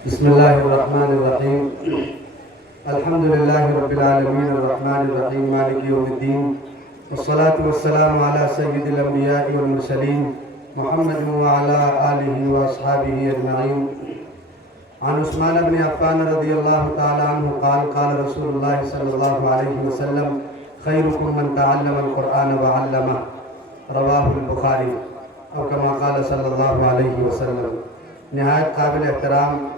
بسم الله الرحمن الرحيم. الحمد لله رب العالمين الرحمن الرحيم مالك يوم الدين، والصلاة والسلام على سيد الأنبياء والمرسلين محمد وعلى آله وأصحابه أجمعين. عن عثمان بن عفان رضي الله تعالى عنه قال قال رسول الله صلى الله عليه وسلم خيركم من تعلم القرآن وعلمه رواه البخاری او كما قال صلی اللہ علیہ وسلم. نہایت قابل احترام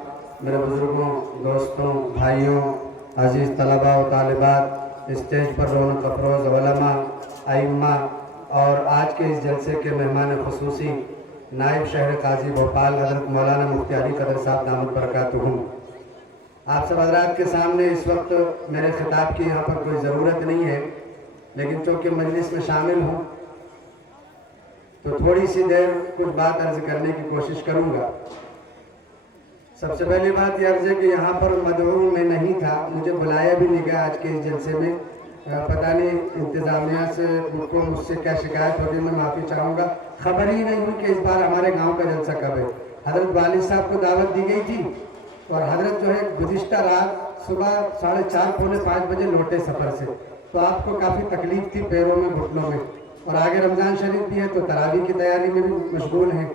میرے بزرگوں، دوستوں، بھائیوں، عزیز طلباء و طالبات، اسٹیج پر رونق افروز علماء، ائمہ اور آج کے اس جلسے کے مہمان خصوصی نائب شہر قاضی بھوپال حضرت مولانا مفتی علی قدر صاحب دامت برکاتہ. آپ سب حضرات کے سامنے اس وقت میرے خطاب کی یہاں پر کوئی ضرورت نہیں ہے، لیکن چونکہ مجلس میں شامل ہوں تو تھوڑی سی دیر کچھ بات عرض کرنے کی کوشش کروں گا. سب سے پہلی بات یہ عرض ہے کہ یہاں پر مدعو میں نہیں تھا، مجھے بلایا بھی نہیں گیا آج کے اس جلسے میں. پتہ نہیں انتظامیہ سے کو مجھ سے کیا شکایت ہوگی، میں معافی چاہوں گا. خبر ہی نہیں ہوئی کہ اس بار ہمارے گاؤں کا جلسہ کب ہے. حضرت والد صاحب کو دعوت دی گئی تھی اور حضرت جو ہے گزشتہ رات صبح 4:30 پونے 5 بجے لوٹے سفر سے، تو آپ کو کافی تکلیف تھی پیروں میں گھٹنوں میں، اور آگے رمضان شریف بھی ہے تو تراویح کی تیاری میں بھی مشغول ہیں،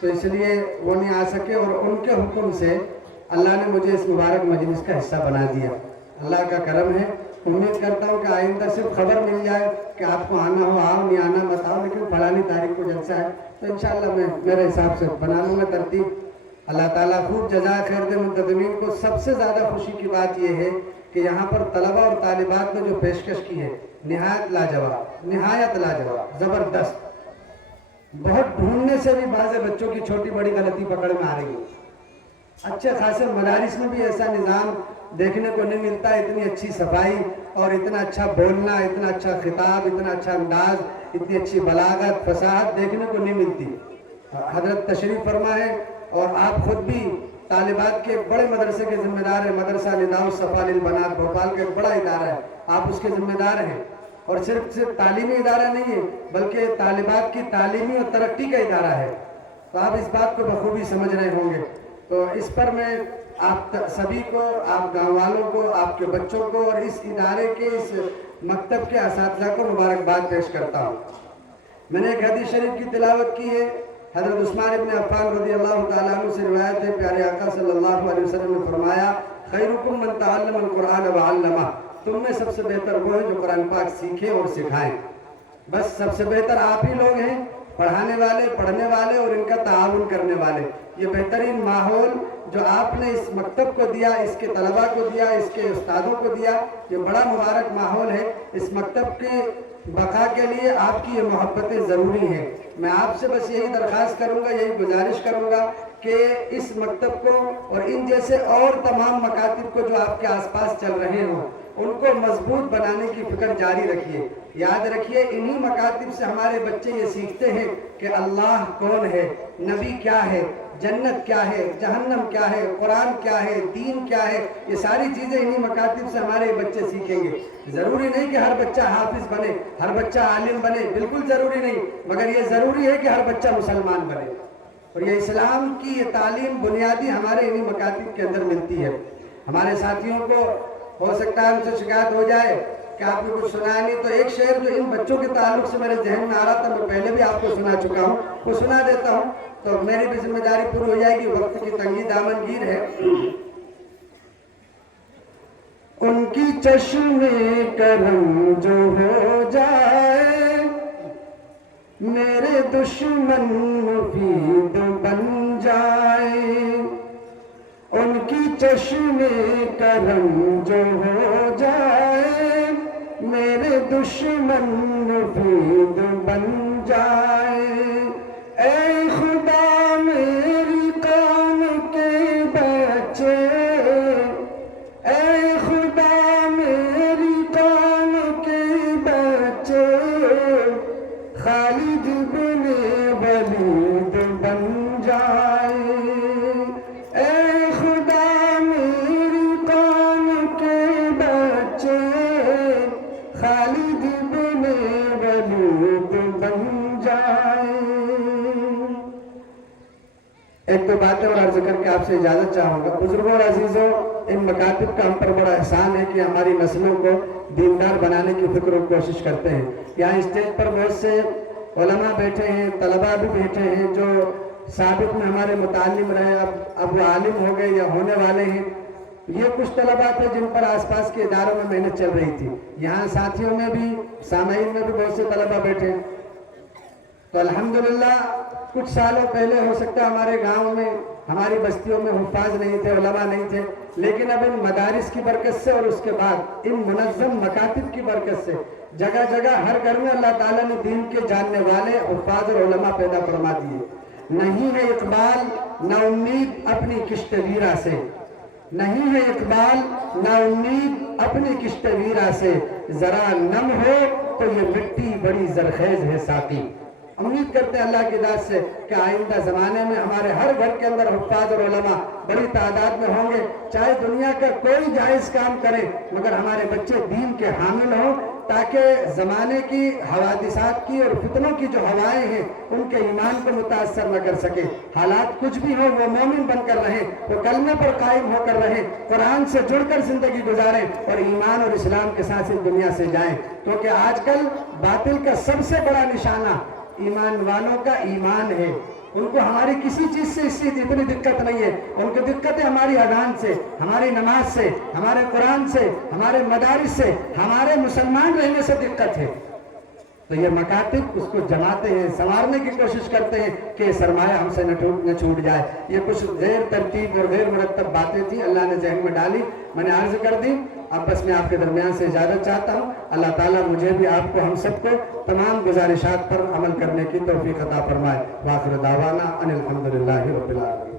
تو اس لیے وہ نہیں آ سکے. اور ان کے حکم سے اللہ نے مجھے اس مبارک مجلس کا حصہ بنا دیا. اللہ کا کرم ہے. امید کرتا ہوں کہ آئندہ صرف خبر مل جائے کہ آپ کو آنا ہو آؤ، نہیں آنا مت آؤ، لیکن فلانی تاریخ کو جلسہ ہے تو انشاءاللہ میں میرے حساب سے بنا لوں گا ترتیب. اللہ تعالیٰ خوب جزائے خیر دے منتظمین کو. سب سے زیادہ خوشی کی بات یہ ہے کہ یہاں پر طلبہ اور طالبات نے جو پیشکش کی ہے نہایت لاجواب، نہایت لاجواب، زبردست. بہت ڈھونڈنے سے بھی بعض بچوں کی چھوٹی بڑی غلطی پکڑ میں آ رہی ہے. اچھے خاصے مدارس میں بھی ایسا نظام دیکھنے کو نہیں ملتا. اتنی اچھی صفائی اور اتنا اچھا بولنا، اتنا اچھا خطاب، اتنا اچھا انداز، اتنی اچھی بلاغت، فصاحت دیکھنے کو نہیں ملتی. حضرت تشریف فرما ہے اور آپ خود بھی طالبات کے ایک بڑے مدرسے کے ذمہ دار ہیں. مدرسہ نداء الصفا للبنات بھوپال کا ایک بڑا ادارہ ہے، آپ اس کے ذمہ دار ہیں. اور صرف تعلیمی ادارہ نہیں ہے بلکہ طالبات کی تعلیمی اور ترقی کا ادارہ ہے. تو آپ اس بات کو بخوبی سمجھ رہے ہوں گے. تو اس پر میں آپ سبھی کو، آپ گاؤں والوں کو، آپ کے بچوں کو اور اس ادارے کے، اس مکتب کے اساتذہ کو مبارکباد پیش کرتا ہوں. میں نے ایک حدیث شریف کی تلاوت کی ہے. حضرت عثمان بن عفان رضی اللہ تعالیٰ عنہ سے روایت ہے، پیارے آقا صلی اللہ علیہ وسلم نے فرمایا خیرکم من تعلم القرآن وعلمہ، تم میں سب سے بہتر وہ ہے جو قرآن پاک سیکھیں اور سکھائیں. بس سب سے بہتر آپ ہی لوگ ہیں، پڑھانے والے، پڑھنے والے اور ان کا تعاون کرنے والے. یہ بہترین ماحول جو آپ نے اس مکتب کو دیا، اس کے طلباء کو دیا، اس کے استادوں کو دیا، یہ بڑا مبارک ماحول ہے. اس مکتب کے بقا کے لیے آپ کی یہ محبتیں ضروری ہیں. میں آپ سے بس یہی درخواست کروں گا، یہی گزارش کروں گا کہ اس مکتب کو اور ان جیسے اور تمام مکاتب کو جو آپ کے آس پاس چل رہے ہوں ان کو مضبوط بنانے کی فکر جاری رکھیے. یاد رکھیے انہی مکاتب سے ہمارے بچے یہ سیکھتے ہیں کہ اللہ کون ہے، نبی کیا ہے، جنت کیا ہے، جہنم کیا ہے، قرآن کیا ہے، دین کیا ہے. یہ ساری چیزیں انہی مکاتب سے ہمارے بچے سیکھیں گے. ضروری نہیں کہ ہر بچہ حافظ بنے، ہر بچہ عالم بنے، بالکل ضروری نہیں، مگر یہ ضروری ہے کہ ہر بچہ مسلمان بنے. اور یہ اسلام کی یہ تعلیم بنیادی ہمارے انہی مکاتب کے اندر ملتی ہے. ہمارے ساتھیوں کو ہو سکتا ہے ان سے شکایت ہو جائے کہ آپ نے کچھ سنا نہیں، تو ایک شعر جو ان بچوں کے تعلق سے میرے ذہن میں آ رہا تھا، میں پہلے بھی آپ کو سنا چکا ہوں، وہ سنا دیتا ہوں تو میری بھی ذمہ داری پوری ہو جائے گی. وقت کی تنگی دامن گیر ہے. ان کی چشم کرم جو ہو جائے میرے دشمن مفید بن جائے. ان کی چشم کرم جو ہو جائے میرے دشمن مفید بن جائے. اے خدا میری قوم کے بچے، اے خدا میری قوم کے بچے خالد بن ولید بن جائے. اے خدا میری قوم کے بچے خالد بن ولید بن جائے. آپ سے اجازت چاہوں گا۔ بزرگوں اور عزیزوں، ان مکاتب کا ہم پر بڑا احسان ہے کہ ہماری نسلوں کو دیندار بنانے کی فکر و کوشش کرتے ہیں۔ یہاں اسٹیج پر بہت سے علماء بیٹھے ہیں، طلباء بھی بیٹھے ہیں جو سابق میں ہمارے متعلم رہے، اب وہ عالم ہو گئے یا ہونے والے ہیں۔ یہ کچھ طلباء تھے جن پر آس پاس کے اداروں میں محنت چل رہی تھی۔ یہاں ساتھیوں میں بھی، سامعین میں بھی بہت سے طلباء بیٹھے ہیں۔ تو الحمدللہ کچھ سالوں پہلے ہو سکتا ہے ہمارے گاؤں میں، ہماری بستیوں میں حفاظ نہیں تھے، علماء نہیں تھے، لیکن اب ان مدارس کی برکت سے اور اس کے بعد ان منظم مکاتب کی برکت سے جگہ جگہ ہر گھر میں اللہ تعالیٰ نے دین کے جاننے والے حفاظ اور علماء پیدا فرما دیے۔ نہیں ہے اقبال نا امید اپنی کشت ویرا سے، نہیں ہے اقبال نا امید اپنی کشت ویرا سے، ذرا نم ہو تو یہ مٹی بڑی زرخیز ہے ساقی۔ امید کرتے ہیں اللہ کی ذات سے کہ آئندہ زمانے میں ہمارے ہر گھر کے اندر حفاظ اور علماء بڑی تعداد میں ہوں گے، چاہے دنیا کا کوئی جائز کام کرے مگر ہمارے بچے دین کے حامل ہوں، تاکہ زمانے کی حوادثات کی اور فتنوں کی جو ہوائیں ہیں ان کے ایمان کو متاثر نہ کر سکے۔ حالات کچھ بھی ہوں وہ مومن بن کر رہیں، وہ کلمے پر قائم ہو کر رہیں، قرآن سے جڑ کر زندگی گزاریں اور ایمان اور اسلام کے ساتھ اس دنیا سے جائیں، کیونکہ آج کل باطل کا سب سے بڑا نشانہ ایمان والوں کا ایمان ہے۔ ان کو ہماری کسی چیز سے اس چیز اتنی دقت نہیں ہے، ان کی دقتیں ہماری اذان سے، ہماری نماز سے، ہمارے قرآن سے، ہمارے مدارس سے، ہمارے مسلمان رہنے سے دقت ہے۔ تو یہ مکاتب اس کو جماتے ہیں، سنوارنے کی کوشش کرتے ہیں کہ یہ سرمایہ ہم سے نہ چھوٹ جائے۔ یہ کچھ غیر ترتیب اور غیر مرتب باتیں تھیں، اللہ نے ذہن میں ڈالی، میں نے عرض کر دی۔ اب بس میں آپ کے درمیان سے اجازت چاہتا ہوں، اللہ تعالیٰ مجھے بھی آپ کو ہم سب کو تمام گزارشات پر عمل کرنے کی توفیق عطا فرمائے۔ وآخر دعوانا ان الحمدللہ رب العالمین۔